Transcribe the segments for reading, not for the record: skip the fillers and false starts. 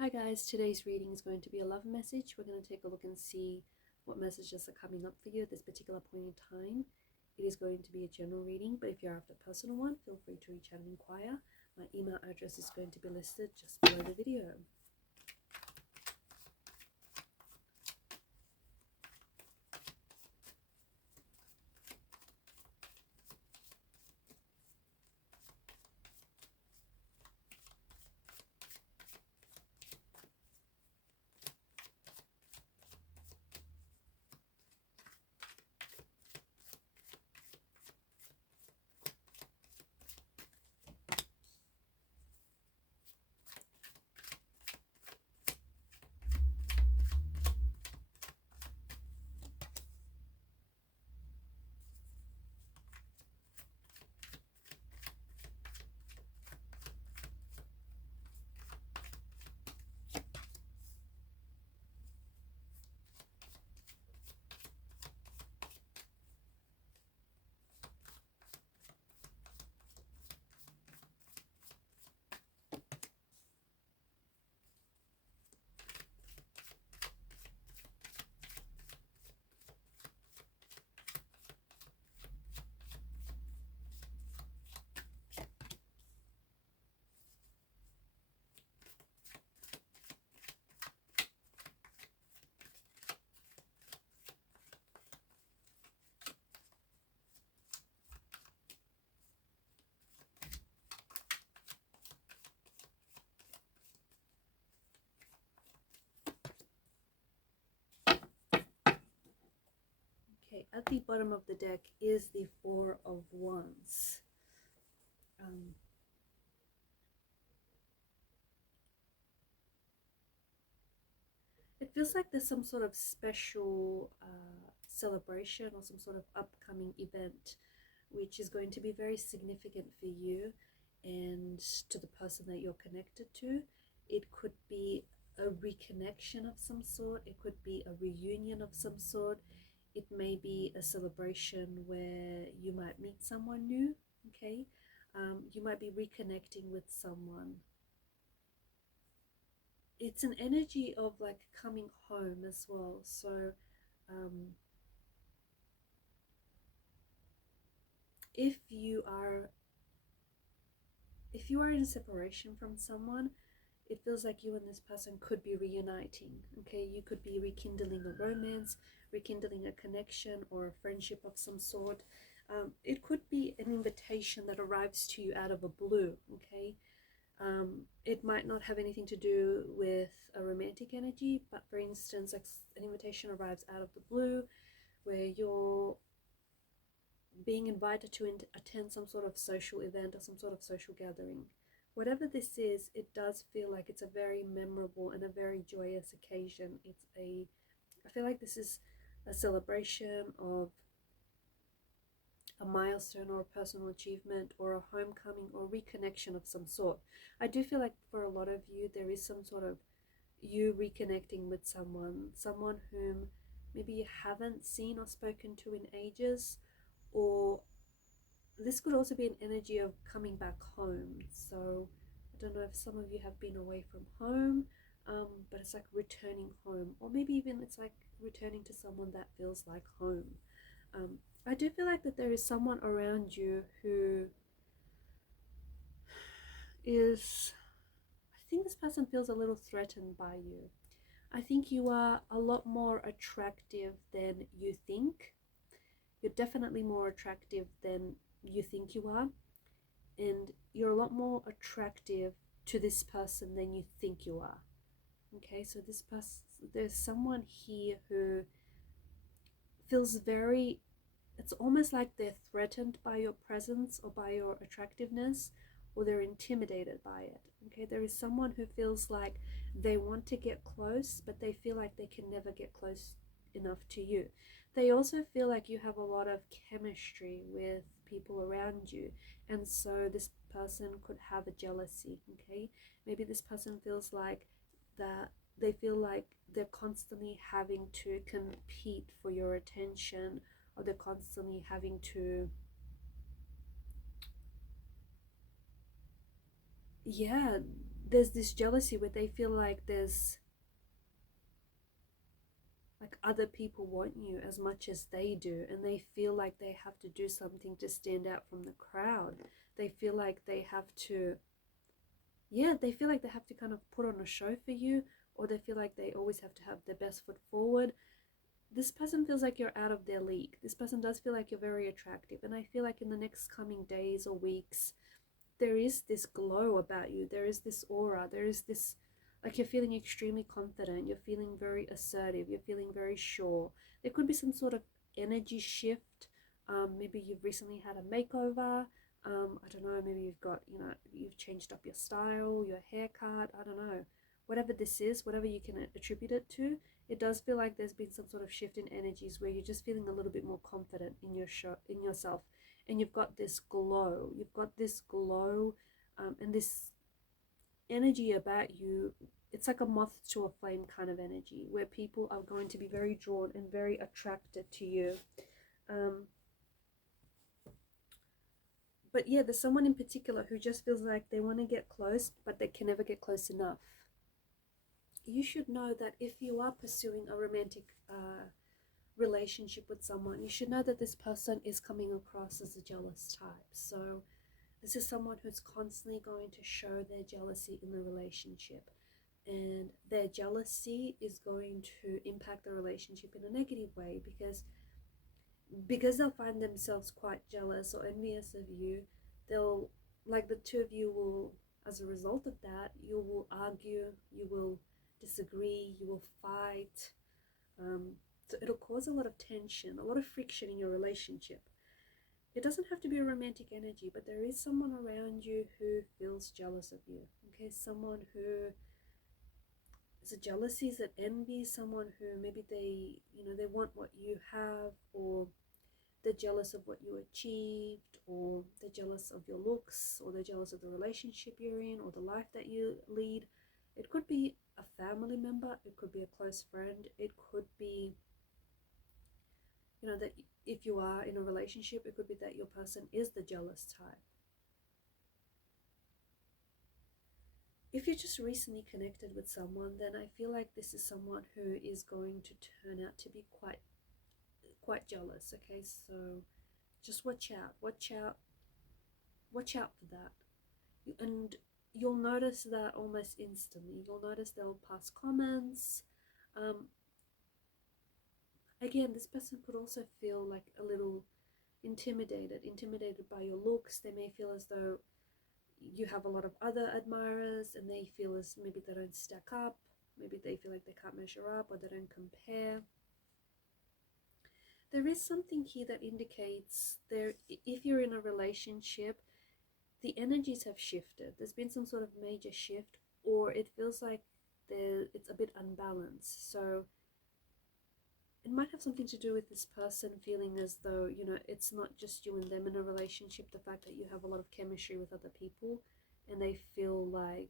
Hi guys, today's reading is going to be a love message. We're going to take a look and see what messages are coming up for you at this particular point in time. It is going to be a general reading, but if you're after a personal one, feel free to reach out and inquire. My email address is going to be listed just below the video. Okay, at the bottom of the deck is the Four of Wands. It feels like there's some sort of special celebration or some sort of upcoming event which is going to be very significant for you and to the person that you're connected to. It could be a reconnection of some sort. It could be a reunion of some sort. It may be a celebration where you might meet someone new, okay? You might be reconnecting with someone. It's an energy of like coming home as well. So if you are in a separation from someone, it feels like you and this person could be reuniting. Okay, you could be rekindling a romance, rekindling a connection or a friendship of some sort. It could be an invitation that arrives to you out of a blue. Okay, it might not have anything to do with a romantic energy, but for instance, like an invitation arrives out of the blue where you're being invited to attend some sort of social event or some sort of social gathering. Whatever this is, it does feel like it's a very memorable and a very joyous occasion. I feel like this is a celebration of a milestone or a personal achievement or a homecoming or reconnection of some sort. I do feel like for a lot of you, there is some sort of you reconnecting with someone whom maybe you haven't seen or spoken to in ages, or this could also be an energy of coming back home. So I don't know if some of you have been away from home, but it's like returning home, or maybe even it's like returning to someone that feels like home. I do feel like that there is someone around you who is, I think this person feels a little threatened by you. I think you are a lot more attractive than you think. You're definitely more attractive than you think you are, and you're a lot more attractive to this person than you think you are. Okay, so this person, there's someone here who feels very, it's almost like they're threatened by your presence or by your attractiveness, or they're intimidated by it. Okay, there is someone who feels like they want to get close, but they feel like they can never get close enough to you. They also feel like you have a lot of chemistry with people around you, and so this person could have a jealousy. Okay, maybe this person feels like that they feel like they're constantly having to compete for your attention, or they're constantly having to, yeah, there's this jealousy where they feel like there's like other people want you as much as they do, and they feel like they have to do something to stand out from the crowd. They feel like they have to, yeah, they feel like they have to kind of put on a show for you, or they feel like they always have to have their best foot forward. This person feels like you're out of their league. This person does feel like you're very attractive, and I feel like in the next coming days or weeks, there is this glow about you. There is this aura. There is this, like, you're feeling extremely confident. You're feeling very assertive. You're feeling very sure. There could be some sort of energy shift. Maybe you've recently had a makeover. I don't know, maybe you've got, you've changed up your style, your haircut, I don't know. Whatever this is, whatever you can attribute it to, it does feel like there's been some sort of shift in energies where you're just feeling a little bit more confident in in yourself, and you've got this glow. You've got this glow, and this energy about you. It's like a moth to a flame kind of energy where people are going to be very drawn and very attracted to you. But yeah, there's someone in particular who just feels like they want to get close, but they can never get close enough. You should know that if you are pursuing a romantic relationship with someone, you should know that this person is coming across as a jealous type. So this is someone who's constantly going to show their jealousy in the relationship. And their jealousy is going to impact the relationship in a negative way, because they'll find themselves quite jealous or envious of you. They'll, like, the two of you will, as a result of that, you will argue, you will disagree, you will fight. So it'll cause a lot of tension, a lot of friction in your relationship. It doesn't have to be a romantic energy, but there is someone around you who feels jealous of you. Okay, someone who is a jealousy, is an envy, someone who maybe they want what you have, or they're jealous of what you achieved, or they're jealous of your looks, or they're jealous of the relationship you're in, or the life that you lead. It could be a family member, it could be a close friend, it could be, that if you are in a relationship, it could be that your person is the jealous type. If you just recently connected with someone, then I feel like this is someone who is going to turn out to be quite jealous. Okay, so just watch out for that. And you'll notice that almost instantly. You'll notice they'll pass comments. Again, this person could also feel like a little intimidated by your looks. They may feel as though you have a lot of other admirers, and they feel as maybe they don't stack up. Maybe they feel like they can't measure up, or they don't compare. There is something here that indicates if you're in a relationship, the energies have shifted. There's been some sort of major shift, or it feels like it's a bit unbalanced. So it might have something to do with this person feeling as though, it's not just you and them in a relationship, the fact that you have a lot of chemistry with other people, and they feel a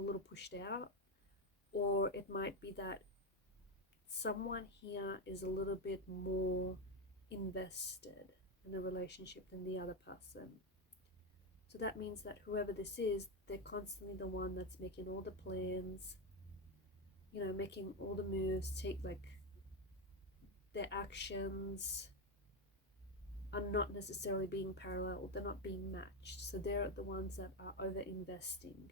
little pushed out. Or it might be that someone here is a little bit more invested in the relationship than the other person. So that means that whoever this is, they're constantly the one that's making all the plans, making all the moves, their actions are not necessarily being parallel, they're not being matched. So they're the ones that are over investing.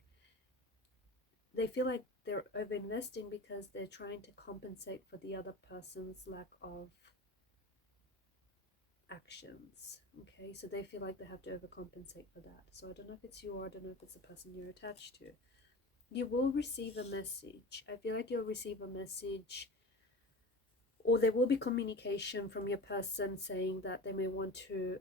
They feel like they're over investing because they're trying to compensate for the other person's lack of actions. Okay, so they feel like they have to overcompensate for that. So I don't know if it's you, or I don't know if it's the person you're attached to. You will receive a message. I feel like you'll receive a message, or there will be communication from your person saying that they may want to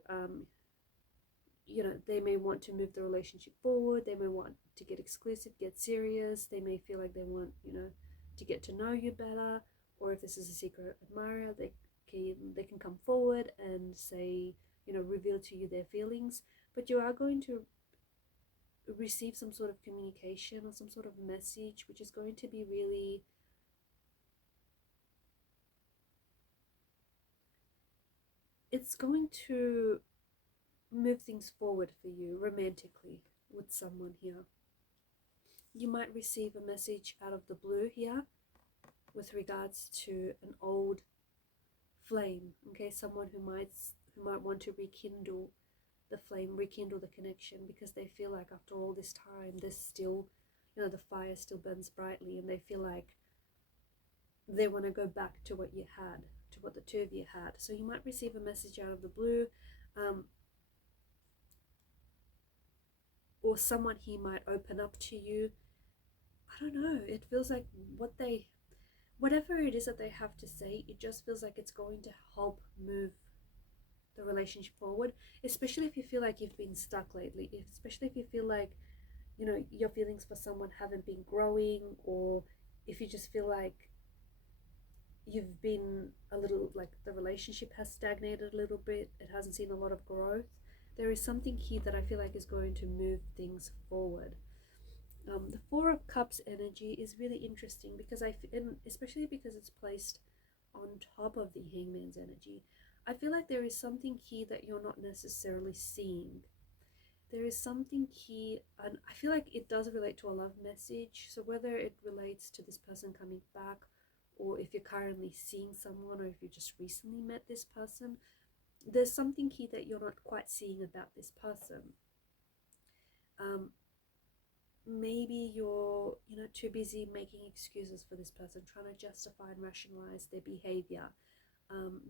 they may want to move the relationship forward. They may want to get exclusive, get serious. They may feel like they want to get to know you better. Or if this is a secret admirer, they can come forward and say, reveal to you their feelings. But you are going to receive some sort of communication or some sort of message, which is going to be really, it's going to move things forward for you romantically. with someone here. You might receive a message out of the blue here with regards to an old flame, okay? Someone who might want to rekindle the flame, rekindle the connection, because they feel like after all this time, there's still, you know, the fire still burns brightly, and they feel like they want to go back to what you had, to what the two of you had. So you might receive a message out of the blue, or someone here might open up to you. I don't know, it feels like whatever it is that they have to say, it just feels like it's going to help move the relationship forward, especially if you feel like you've been stuck lately, especially if you feel like, you know, your feelings for someone haven't been growing, or if you just feel like you've been a little, like the relationship has stagnated a little bit, it hasn't seen a lot of growth. There is something here that I feel like is going to move things forward. The Four of Cups energy is really interesting because and especially because it's placed on top of the Hangman's energy, I feel like there is something here that you're not necessarily seeing. There is something here, and I feel like it does relate to a love message. So whether it relates to this person coming back, or if you're currently seeing someone, or if you just recently met this person, there's something here that you're not quite seeing about this person. Maybe you're, you know, too busy making excuses for this person, trying to justify and rationalize their behavior.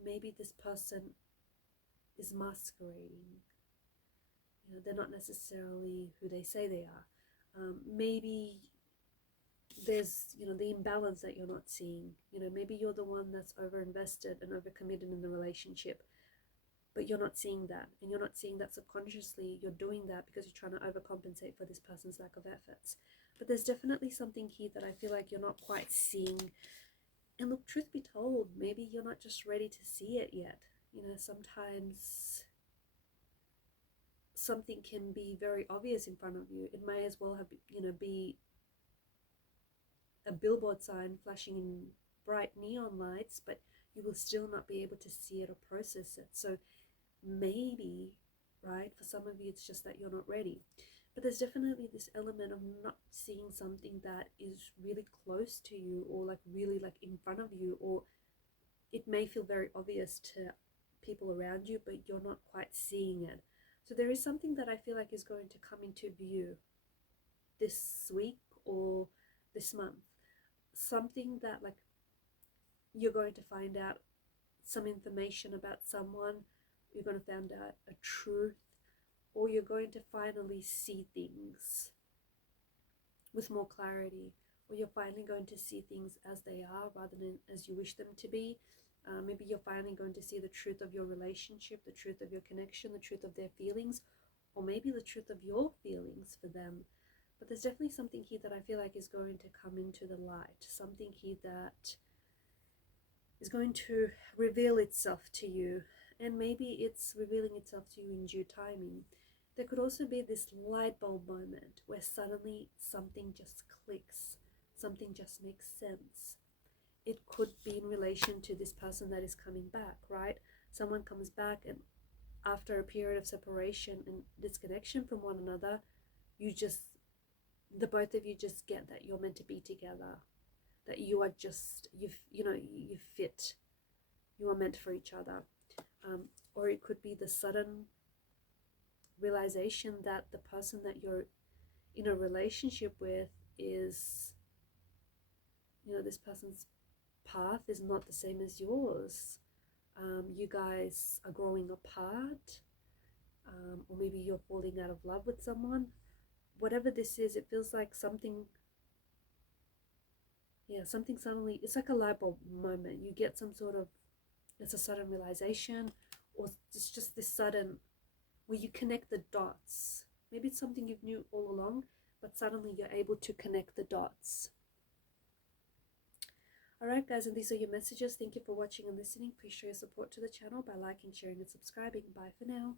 Maybe this person is masquerading. You know, they're not necessarily who they say they are. Maybe there's, you know, the imbalance that you're not seeing. You know, maybe you're the one that's overinvested and overcommitted in the relationship, but you're not seeing that, and you're not seeing that subconsciously. You're doing that because you're trying to overcompensate for this person's lack of efforts. But there's definitely something here that I feel like you're not quite seeing. And look, truth be told, maybe you're not just ready to see it yet. You know, sometimes something can be very obvious in front of you. It may as well have, you know, be a billboard sign flashing in bright neon lights, but you will still not be able to see it or process it. So maybe, right, for some of you it's just that you're not ready. But there's definitely this element of not seeing something that is really close to you, or like really like in front of you, or it may feel very obvious to people around you, but you're not quite seeing it. So there is something that I feel like is going to come into view this week or this month. Something that, like, you're going to find out some information about someone, you're going to find out a truth, or you're going to finally see things with more clarity, or you're finally going to see things as they are rather than as you wish them to be. Maybe you're finally going to see the truth of your relationship, the truth of your connection, the truth of their feelings, or maybe the truth of your feelings for them. But there's definitely something here that I feel like is going to come into the light, something here that is going to reveal itself to you, and maybe it's revealing itself to you in due timing. There could also be this light bulb moment where suddenly something just clicks, something just makes sense. It could be in relation to this person that is coming back, right? Someone comes back, and after a period of separation and disconnection from one another, the both of you just get that you're meant to be together, that you are just, you fit, you are meant for each other. Or it could be the sudden realization that the person that you're in a relationship with is, you know, this person's path is not the same as yours. You guys are growing apart, or maybe you're falling out of love with someone. Whatever this is, it feels like something suddenly, it's like a light bulb moment. You get some sort of, it's a sudden realization, or it's just this sudden, where you connect the dots. Maybe it's something you've knew all along, but suddenly you're able to connect the dots. Alright guys, and these are your messages. Thank you for watching and listening. Please show your support to the channel by liking, sharing and subscribing. Bye for now.